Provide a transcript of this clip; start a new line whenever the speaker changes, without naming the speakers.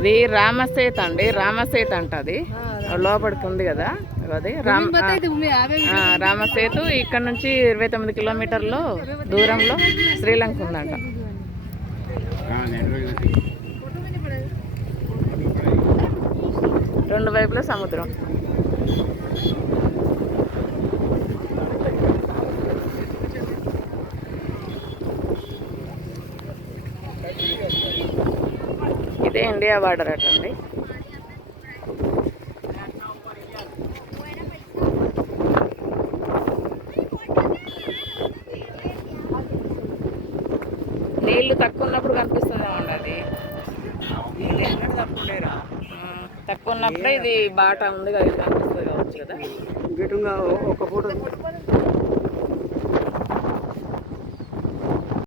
ఇది రామసేత అండి రామసేత అంట అది లోపలికి ఉంది కదా అది రామ రామసేతు ఇక్కడ నుంచి ఇరవై తొమ్మిది కిలోమీటర్లు దూరంలో శ్రీలంక ఉందంట. రెండు వైపులా సముద్రం. ఇదే ఇండియా బార్డర్ అటండి నీళ్ళు తక్కువ ఉన్నప్పుడు కనిపిస్తుందేమండి అది? ఉమ్, తక్కువ ఉన్నప్పుడే ఇది బాట ఉంది కదా కనిపిస్తుంది కావచ్చు కదా.
ఒక ఫోటో